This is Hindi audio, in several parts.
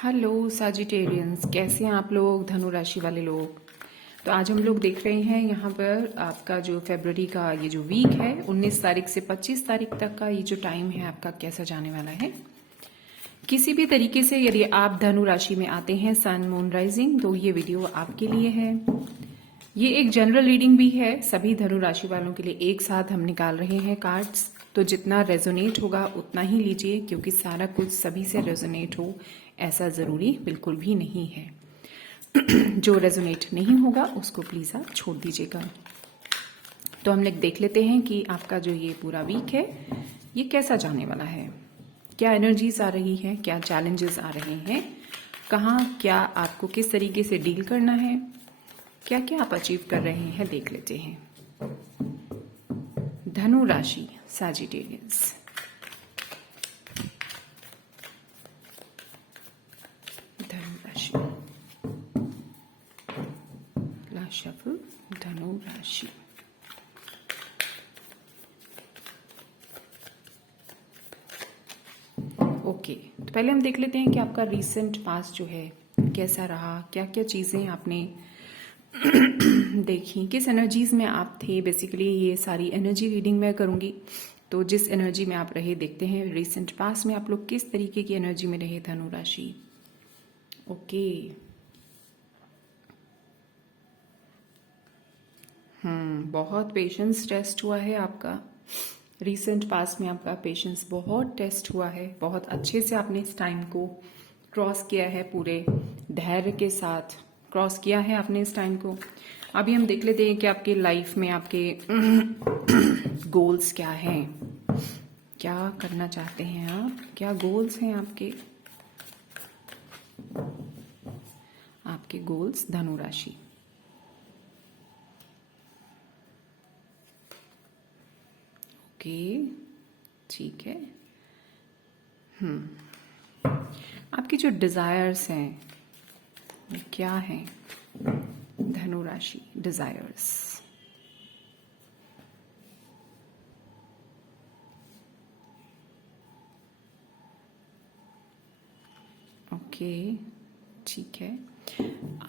हेलो साजिटेरियंस, कैसे हैं आप लोग, धनु राशि वाले लोग। तो आज हम लोग देख रहे हैं यहाँ पर आपका जो फरवरी का ये जो वीक है 19 तारीख से 25 तारीख तक का ये जो टाइम है आपका कैसा जाने वाला है। किसी भी तरीके से यदि आप धनु राशि में आते हैं सन मून राइजिंग, तो ये वीडियो आपके लिए है। ये एक जनरल रीडिंग भी है, सभी धनु राशि वालों के लिए एक साथ हम निकाल रहे हैं कार्ड्स। तो जितना रेजोनेट होगा उतना ही लीजिए, क्योंकि सारा कुछ सभी से रेजोनेट हो ऐसा ज़रूरी बिल्कुल भी नहीं है। जो रेजोनेट नहीं होगा उसको प्लीज़ आप छोड़ दीजिएगा। तो हम लोग देख लेते हैं कि आपका जो ये पूरा वीक है ये कैसा जाने वाला है, क्या एनर्जीज आ रही है, क्या चैलेंजेस आ रहे हैं, कहाँ क्या आपको किस तरीके से डील करना है, क्या क्या आप अचीव कर रहे हैं, देख लेते हैं। धनु राशि सैजिटेरियंस, धनु राशि, लास्ट शफल, धनु राशि। ओके, तो पहले हम देख लेते हैं कि आपका रीसेंट पास्ट जो है कैसा रहा, क्या क्या चीज़ें आपने देखी, किस एनर्जीज में आप थे। बेसिकली ये सारी एनर्जी रीडिंग मैं करूंगी, तो जिस एनर्जी में आप रहे देखते हैं रिसेंट पास्ट में आप लोग किस तरीके की एनर्जी में रहे धनु राशि। ओके, बहुत पेशेंस टेस्ट हुआ है आपका। रिसेंट पास्ट में आपका पेशेंस बहुत टेस्ट हुआ है, बहुत अच्छे से आपने इस टाइम को क्रॉस किया है, पूरे धैर्य के साथ क्रॉस किया है आपने इस टाइम को। अभी हम देख लेते हैं कि आपके लाइफ में आपके गोल्स क्या हैं, क्या करना चाहते हैं आप, क्या गोल्स हैं आपके गोल्स धनु राशि। ओके, ठीक है। आपकी जो डिजायर्स हैं वो क्या हैं धनु राशि, डिजायर्स। ओके, ठीक है।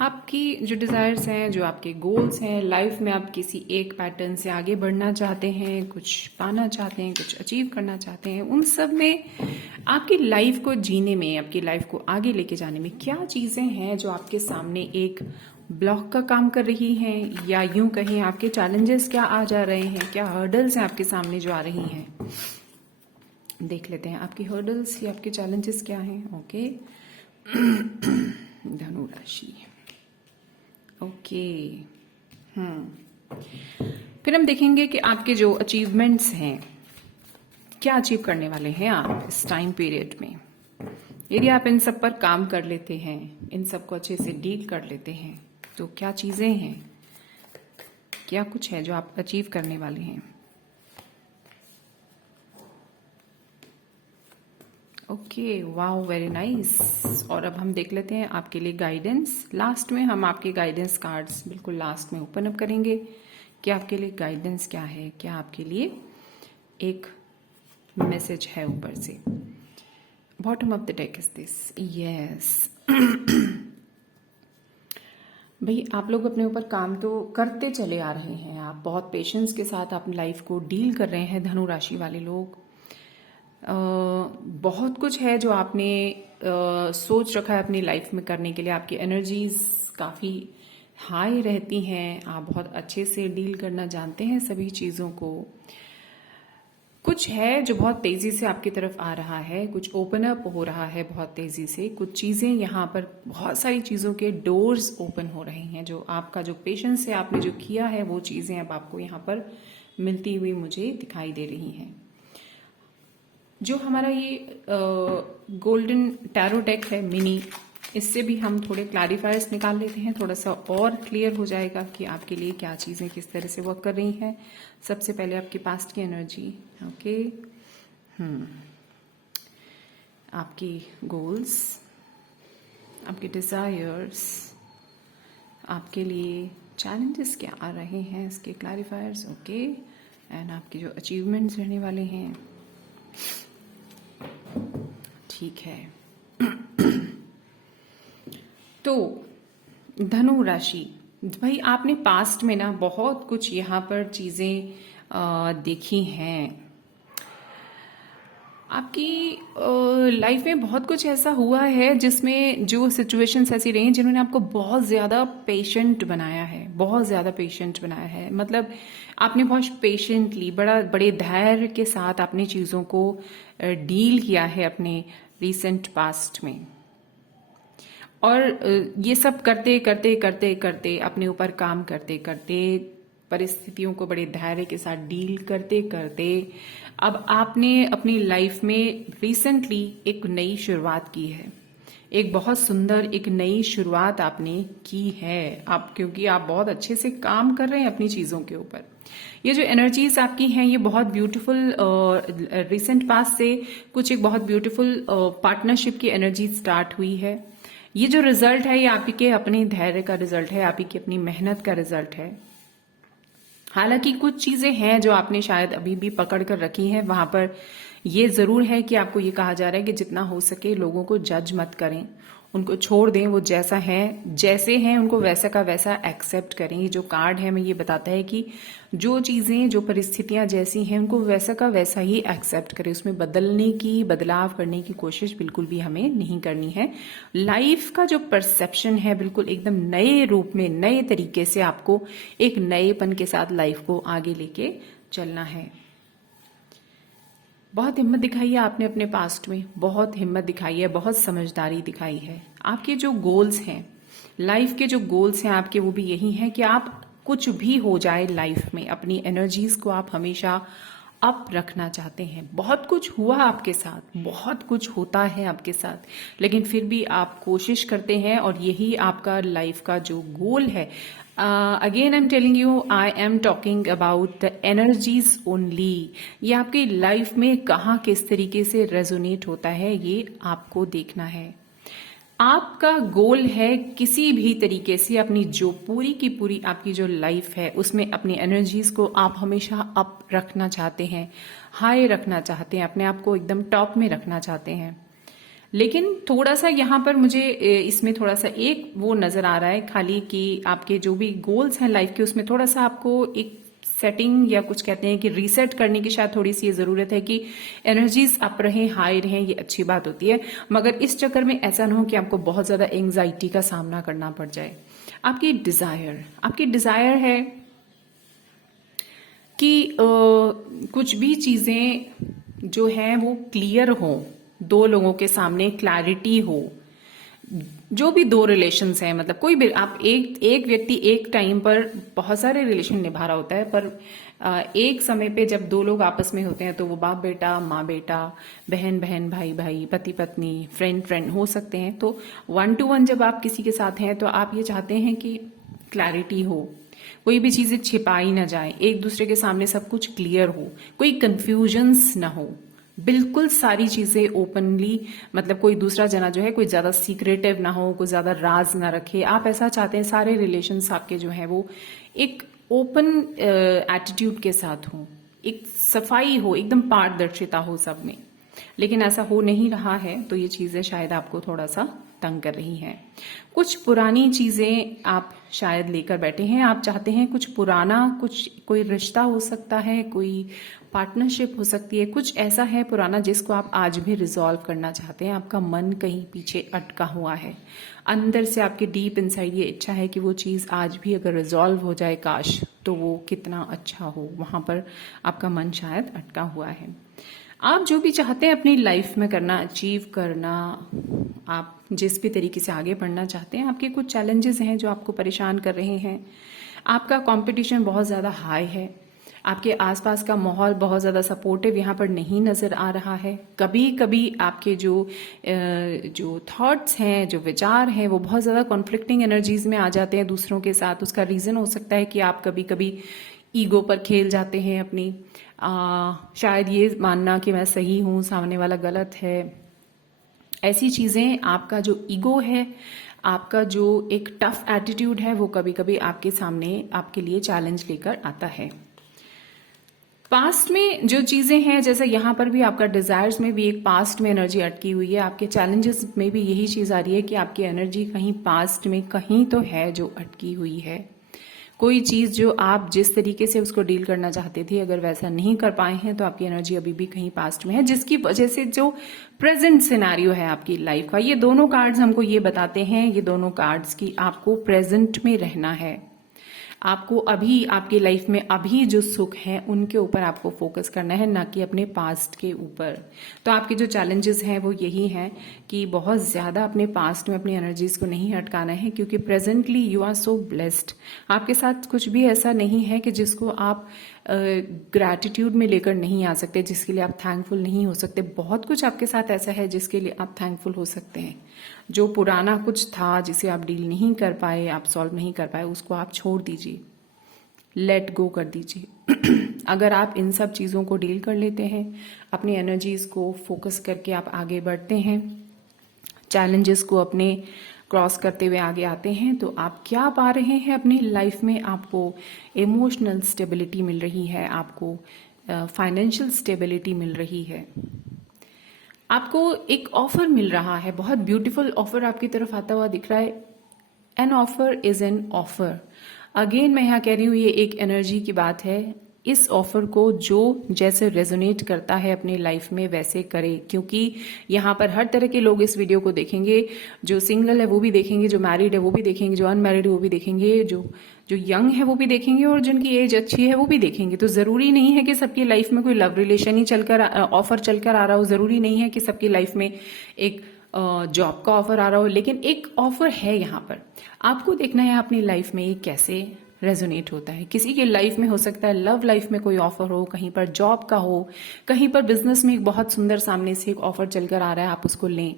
आपकी जो डिजायर्स हैं, जो आपके गोल्स हैं, लाइफ में आप किसी एक पैटर्न से आगे बढ़ना चाहते हैं, कुछ पाना चाहते हैं, कुछ अचीव करना चाहते हैं, उन सब में आपकी लाइफ को जीने में, आपकी लाइफ को आगे लेके जाने में क्या चीजें हैं जो आपके सामने एक ब्लॉक का काम कर रही हैं, या यूं कहें आपके चैलेंजेस क्या आ जा रहे हैं, क्या हर्डल्स हैं आपके सामने जो आ रही हैं। देख लेते हैं आपकी हर्डल्स या आपके चैलेंजेस क्या हैं। ओके, धनु राशि। ओके, फिर हम देखेंगे कि आपके जो अचीवमेंट्स हैं, क्या अचीव करने वाले हैं आप इस टाइम पीरियड में। यदि आप इन सब पर काम कर लेते हैं, इन सब को अच्छे से डील कर लेते हैं, तो क्या चीजें हैं, क्या कुछ है जो आप अचीव करने वाले हैं। Okay, wow, very nice. और अब हम देख लेते हैं आपके लिए गाइडेंस। लास्ट में हम आपके गाइडेंस कार्ड्स बिल्कुल लास्ट में ओपन अप करेंगे कि आपके लिए गाइडेंस क्या है, क्या आपके लिए एक मैसेज है ऊपर से। Bottom of the deck is this, yes. भाई, आप लोग अपने ऊपर काम तो करते चले आ रहे हैं, आप बहुत पेशेंस के साथ अपनी लाइफ को डील कर रहे हैं धनु राशि वाले लोग। बहुत कुछ है जो आपने सोच रखा है अपनी लाइफ में करने के लिए। आपकी एनर्जीज काफ़ी हाई रहती हैं, आप बहुत अच्छे से डील करना जानते हैं सभी चीज़ों को। कुछ है जो बहुत तेज़ी से आपकी तरफ आ रहा है, कुछ ओपन अप हो रहा है बहुत तेज़ी से, कुछ चीज़ें यहाँ पर, बहुत सारी चीज़ों के डोर्स ओपन हो रहे हैं। जो आपका जो पेशेंस है, आपने जो किया है, वो चीज़ें अब आपको यहाँ पर मिलती हुई मुझे दिखाई दे रही हैं। जो हमारा ये गोल्डन टैरो डेक है मिनी, इससे भी हम थोड़े क्लैरिफायर्स निकाल लेते हैं, थोड़ा सा और क्लियर हो जाएगा कि आपके लिए क्या चीज़ें किस तरह से वर्क कर रही हैं। सबसे पहले आपके पास्ट की एनर्जी। ओके, आपकी गोल्स, आपके डिज़ायर्स, आपके लिए चैलेंजेस क्या आ रहे हैं, इसके क्लैरिफायर्स। ओके, एंड आपके जो अचीवमेंट्स रहने वाले हैं। ठीक है। तो धनु राशि, भाई आपने पास्ट में ना बहुत कुछ यहाँ पर चीजें देखी हैं। आपकी लाइफ में बहुत कुछ ऐसा हुआ है जिसमें जो सिचुएशंस ऐसी रही हैं जिन्होंने आपको बहुत ज़्यादा पेशेंट बनाया है, बहुत ज़्यादा पेशेंट बनाया है। मतलब आपने बहुत पेशेंटली, बड़े धैर्य के साथ अपनी चीज़ों को डील किया है अपने रिसेंट पास्ट में। और ये सब करते करते करते करते अपने ऊपर काम करते करते परिस्थितियों को बड़े धैर्य के साथ डील करते करते अब आपने अपनी लाइफ में रिसेंटली एक नई शुरुआत की है। एक बहुत सुंदर एक नई शुरुआत आपने की है, आप क्योंकि आप बहुत अच्छे से काम कर रहे हैं अपनी चीजों के ऊपर। ये जो एनर्जीज आपकी हैं ये बहुत ब्यूटीफुल, रिसेंट पास्ट से कुछ एक बहुत ब्यूटीफुल पार्टनरशिप की एनर्जी स्टार्ट हुई है। ये जो रिजल्ट है ये आपके अपने धैर्य का रिजल्ट है, आपकी अपनी मेहनत का रिजल्ट है। हालांकि कुछ चीजें हैं जो आपने शायद अभी भी पकड़ कर रखी हैं, वहां पर ये जरूर है कि आपको ये कहा जा रहा है कि जितना हो सके लोगों को जज मत करें, उनको छोड़ दें, वो जैसा है जैसे हैं उनको वैसा का वैसा एक्सेप्ट करें। ये जो कार्ड है हमें ये बताता है कि जो चीजें, जो परिस्थितियां जैसी हैं उनको वैसा का वैसा ही एक्सेप्ट करें, उसमें बदलने की, बदलाव करने की कोशिश बिल्कुल भी हमें नहीं करनी है। लाइफ का जो परसेप्शन है बिल्कुल एकदम नए रूप में, नए तरीके से आपको एक नएपन के साथ लाइफ को आगे लेके चलना है। बहुत हिम्मत दिखाई है आपने अपने पास्ट में, बहुत हिम्मत दिखाई है, बहुत समझदारी दिखाई है। आपके जो गोल्स हैं, लाइफ के जो गोल्स हैं आपके, वो भी यही है कि आप कुछ भी हो जाए लाइफ में, अपनी एनर्जीज को आप हमेशा अप रखना चाहते हैं। बहुत कुछ हुआ आपके साथ, बहुत कुछ होता है आपके साथ, लेकिन फिर भी आप कोशिश करते हैं और यही आपका लाइफ का जो गोल है। Again I am telling you, I am talking about the energies only. ये आपकी लाइफ में कहाँ किस तरीके से रेजोनेट होता है ये आपको देखना है। आपका गोल है किसी भी तरीके से अपनी जो पूरी की पूरी आपकी जो लाइफ है उसमें अपनी एनर्जीज को आप हमेशा अप रखना चाहते हैं, हाई रखना चाहते हैं, अपने आप को एकदम टॉप में रखना चाहते हैं। लेकिन थोड़ा सा यहाँ पर मुझे इसमें थोड़ा सा एक वो नजर आ रहा है खाली कि आपके जो भी गोल्स हैं लाइफ के उसमें थोड़ा सा आपको एक सेटिंग या कुछ कहते हैं कि रीसेट करने की शायद थोड़ी सी ये जरूरत है कि एनर्जीज अप रहें, हाई रहें, ये अच्छी बात होती है। मगर इस चक्कर में ऐसा ना हो कि आपको बहुत ज्यादा एंग्जाइटी का सामना करना पड़ जाए। आपकी डिजायर है कि कुछ भी चीजें जो हैं वो क्लियर हो, दो लोगों के सामने क्लैरिटी हो। जो भी दो रिलेशंस हैं, मतलब कोई भी आप एक व्यक्ति एक टाइम पर बहुत सारे रिलेशन निभा रहा होता है, पर एक समय पे जब दो लोग आपस में होते हैं तो वो बाप बेटा, माँ बेटा, बहन बहन, भाई भाई, पति पत्नी, फ्रेंड फ्रेंड हो सकते हैं। तो 1 to 1 जब आप किसी के साथ हैं तो आप ये चाहते हैं कि क्लैरिटी हो, कोई भी चीजें छिपाई ना जाए, एक दूसरे के सामने सब कुछ क्लियर हो, कोई कंफ्यूजन्स ना हो, बिल्कुल सारी चीजें ओपनली, मतलब कोई दूसरा जना जो है कोई ज्यादा सीक्रेटिव ना हो, कोई ज्यादा राज ना रखे। आप ऐसा चाहते हैं सारे रिलेशंस आपके जो है वो एक ओपन एटीट्यूड के साथ हो, एक सफाई हो, एकदम पारदर्शिता हो सब में। लेकिन ऐसा हो नहीं रहा है तो ये चीजें शायद आपको थोड़ा सा तंग कर रही हैं। कुछ पुरानी चीजें आप शायद लेकर बैठे हैं, आप चाहते हैं कुछ पुराना, कुछ कोई रिश्ता हो सकता है, कोई पार्टनरशिप हो सकती है, कुछ ऐसा है पुराना जिसको आप आज भी रिजॉल्व करना चाहते हैं। आपका मन कहीं पीछे अटका हुआ है, अंदर से आपके डीप इनसाइड ये इच्छा है कि वो चीज आज भी अगर रिजॉल्व हो जाए काश, तो वो कितना अच्छा हो। वहां पर आपका मन शायद अटका हुआ है। आप जो भी चाहते हैं अपनी लाइफ में करना, अचीव करना, आप जिस भी तरीके से आगे बढ़ना चाहते हैं, आपके कुछ चैलेंजेस हैं जो आपको परेशान कर रहे हैं। आपका कंपटीशन बहुत ज़्यादा हाई है, आपके आसपास का माहौल बहुत ज़्यादा सपोर्टिव यहाँ पर नहीं नज़र आ रहा है। कभी कभी आपके जो थॉट्स हैं, जो विचार हैं, वो बहुत ज़्यादा कॉन्फ्लिक्टिंग एनर्जीज में आ जाते हैं दूसरों के साथ। उसका रीज़न हो सकता है कि आप कभी कभी ईगो पर खेल जाते हैं अपनी, शायद ये मानना कि मैं सही हूँ, सामने वाला गलत है। ऐसी चीज़ें, आपका जो ईगो है, आपका जो एक टफ एटीट्यूड है, वो कभी कभी आपके सामने आपके लिए चैलेंज लेकर आता है। पास्ट में जो चीजें हैं, जैसे यहाँ पर भी आपका डिजायर्स में भी एक पास्ट में एनर्जी अटकी हुई है, आपके चैलेंजेस में भी यही चीज आ रही है कि आपकी एनर्जी कहीं पास्ट में कहीं तो है जो अटकी हुई है। कोई चीज जो आप जिस तरीके से उसको डील करना चाहते थे, अगर वैसा नहीं कर पाए हैं तो आपकी एनर्जी अभी भी कहीं पास्ट में है, जिसकी वजह से जो प्रेजेंट सिनेरियो है आपकी लाइफ का, ये दोनों कार्ड्स हमको ये बताते हैं, ये दोनों कार्ड्स की आपको प्रेजेंट में रहना है। आपको अभी आपकी लाइफ में अभी जो सुख हैं उनके ऊपर आपको फोकस करना है, ना कि अपने पास्ट के ऊपर। तो आपके जो चैलेंजेस हैं वो यही हैं कि बहुत ज्यादा अपने पास्ट में अपनी एनर्जीज को नहीं अटकाना है, क्योंकि presently you are so blessed. आपके साथ कुछ भी ऐसा नहीं है कि जिसको आप ग्रैटिट्यूड में लेकर नहीं आ सकते, जिसके लिए आप थैंकफुल नहीं हो सकते। बहुत कुछ आपके साथ ऐसा है जिसके लिए आप थैंकफुल हो सकते हैं। जो पुराना कुछ था जिसे आप डील नहीं कर पाए, आप सॉल्व नहीं कर पाए, उसको आप छोड़ दीजिए, लेट गो कर दीजिए। अगर आप इन सब चीज़ों को डील कर लेते हैं, अपनी एनर्जीज को फोकस करके आप आगे बढ़ते हैं, चैलेंजेस को अपने क्रॉस करते हुए आगे आते हैं, तो आप क्या पा रहे हैं अपनी लाइफ में? आपको इमोशनल स्टेबिलिटी मिल रही है, आपको फाइनेंशियल स्टेबिलिटी मिल रही है, आपको एक ऑफर मिल रहा है, बहुत ब्यूटीफुल ऑफर आपकी तरफ आता हुआ दिख रहा है। An offer is an offer. Again मैं यहाँ कह रही हूँ, ये एक एनर्जी की बात है। इस ऑफर को जो जैसे रेजोनेट करता है अपनी लाइफ में वैसे करे, क्योंकि यहाँ पर हर तरह के लोग इस वीडियो को देखेंगे। जो सिंगल है वो भी देखेंगे, जो मैरिड है वो भी देखेंगे, जो अनमैरिड है वो भी देखेंगे, जो यंग है वो भी देखेंगे, और जिनकी एज अच्छी है वो भी देखेंगे। तो जरूरी नहीं है कि सबकी लाइफ में कोई लव रिलेशन ही चलकर ऑफर चलकर आ रहा हो, जरूरी नहीं है कि सबकी लाइफ में एक जॉब का ऑफर आ रहा हो, लेकिन एक ऑफर है यहाँ पर। आपको देखना है अपनी लाइफ में ये कैसे रेजोनेट होता है। किसी के लाइफ में हो सकता है लव लाइफ में कोई ऑफर हो, कहीं पर जॉब का हो, कहीं पर बिजनेस में एक बहुत सुंदर सामने से एक ऑफर चलकर आ रहा है, आप उसको लें,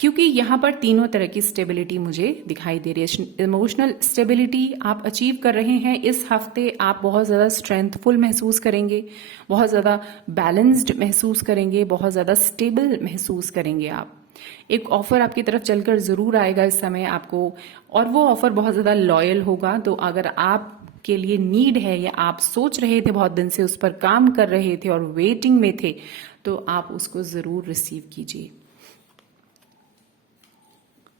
क्योंकि यहाँ पर तीनों तरह की स्टेबिलिटी मुझे दिखाई दे रही है। इमोशनल स्टेबिलिटी आप अचीव कर रहे हैं इस हफ्ते, आप बहुत ज्यादा स्ट्रेंथफुल महसूस करेंगे, बहुत ज्यादा बैलेंस्ड महसूस करेंगे, बहुत ज्यादा स्टेबल महसूस करेंगे। आप एक ऑफर आपकी तरफ चलकर जरूर आएगा इस समय आपको, और वो ऑफर बहुत ज्यादा लॉयल होगा। तो अगर आप के लिए नीड है, या आप सोच रहे थे बहुत दिन से, उस पर काम कर रहे थे और वेटिंग में थे, तो आप उसको जरूर रिसीव कीजिए।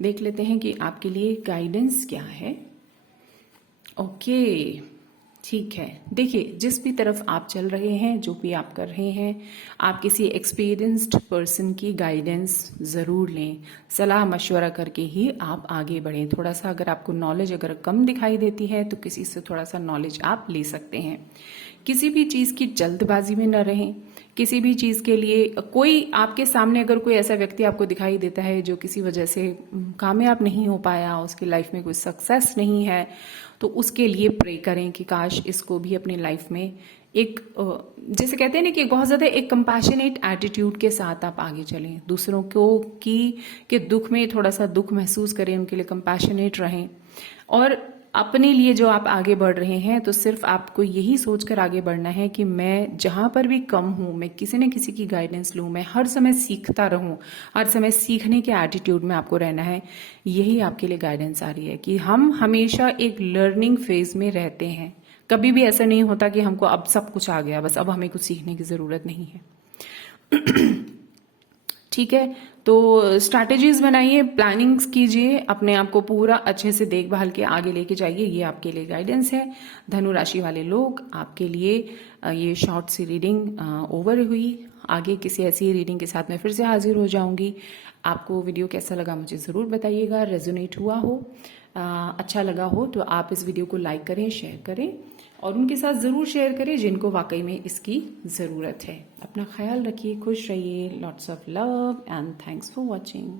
देख लेते हैं कि आपके लिए गाइडेंस क्या है। ओके, ठीक है। देखिए, जिस भी तरफ आप चल रहे हैं, जो भी आप कर रहे हैं, आप किसी एक्सपीरियंस्ड पर्सन की गाइडेंस जरूर लें, सलाह मशवरा करके ही आप आगे बढ़ें। थोड़ा सा अगर आपको नॉलेज अगर कम दिखाई देती है तो किसी से थोड़ा सा नॉलेज आप ले सकते हैं। किसी भी चीज की जल्दबाजी में न रहें। किसी भी चीज के लिए कोई आपके सामने अगर कोई ऐसा व्यक्ति आपको दिखाई देता है जो किसी वजह से कामयाब नहीं हो पाया, उसकी लाइफ में कोई सक्सेस नहीं है, तो उसके लिए प्रे करें कि काश इसको भी अपनी लाइफ में एक जैसे कहते हैं ना कि बहुत ज्यादा एक कंपैशनेट एटीट्यूड के साथ आप आगे चलें, दूसरों को के दुख में थोड़ा सा दुख महसूस करें, उनके लिए कंपैशनेट रहें, और अपने लिए जो आप आगे बढ़ रहे हैं तो सिर्फ आपको यही सोचकर आगे बढ़ना है कि मैं जहां पर भी कम हूं, मैं किसी न किसी की गाइडेंस लूं, मैं हर समय सीखता रहूं, हर समय सीखने के एटीट्यूड में आपको रहना है। यही आपके लिए गाइडेंस आ रही है कि हम हमेशा एक लर्निंग फेज में रहते हैं। कभी भी ऐसा नहीं होता कि हमको अब सब कुछ आ गया, बस अब हमें कुछ सीखने की जरूरत नहीं है। ठीक है, तो स्ट्रैटेजीज बनाइए, प्लानिंग्स कीजिए, अपने आप को पूरा अच्छे से देखभाल के आगे लेके जाइए। ये आपके लिए गाइडेंस है। धनु राशि वाले लोग, आपके लिए ये शॉर्ट सी रीडिंग ओवर हुई। आगे किसी ऐसी रीडिंग के साथ मैं फिर से हाजिर हो जाऊंगी। आपको वीडियो कैसा लगा मुझे ज़रूर बताइएगा। रेजोनेट हुआ हो, अच्छा लगा हो तो आप इस वीडियो को लाइक करें, शेयर करें, और उनके साथ ज़रूर शेयर करें जिनको वाकई में इसकी ज़रूरत है। अपना ख्याल रखिए, खुश रहिए। Lots of love and thanks for watching.